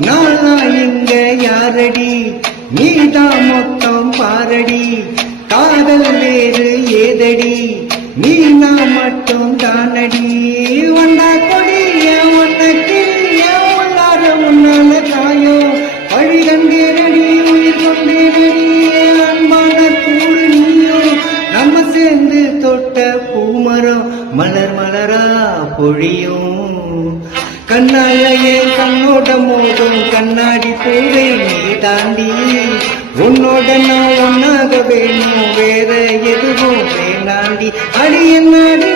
நானா இங்க யாரடி நீதான் மொத்தம் பாரடி காதல் வேறு ஏதடி நீ நான் மட்டும் தானடி வந்தா கொடி என் ஒன்னக்கு என் உள்ளார உன்னால காயம் வழி கண்டேனடி உயிர் கொண்டேனடி அன்பான கூடு நீயும் நம்ம சேர்ந்து தொட்ட பூமரம் மலர் மலரா பொழியும் கண்ணாலேயே கண்ணோட மோதும் கண்ணாடி பூவே நீ தாண்டி உன்னோட நான் ஒன்னாக வேணும் வேற எதுவும் வேண்டாண்டி அடி என்னடி